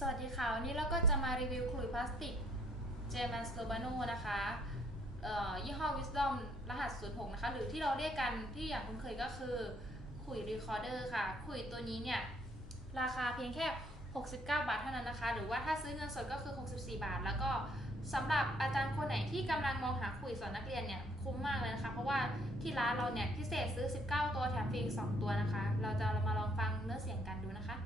สวัสดีค่ะ วันนี้เราก็จะมารีวิวขลุ่ยพลาสติกเจมันสโตบาโนนะคะยี่ห้อ Wisdom รหัส 06 นะคะ หรือที่เราเรียกกันที่อย่างคุ้นเคยก็คือขลุ่ยรีคอร์เดอร์ค่ะขลุ่ยตัวนี้เนี่ย ราคาเพียงแค่ 69 บาทเท่านั้นนะคะ หรือว่าถ้าซื้อเงินสดก็คือ 64 บาท แล้วก็สำหรับอาจารย์คนไหนที่กำลังมองหาขลุ่ยสอนนักเรียนเนี่ยคุ้มมากเลยนะคะ เพราะว่าที่ร้านเราเนี่ยพิเศษซื้อ 19 ตัวแถมฟรีอี2ตัวนะคะ เราจะมาลองฟังเนื้อเสียงกันดูนะคะ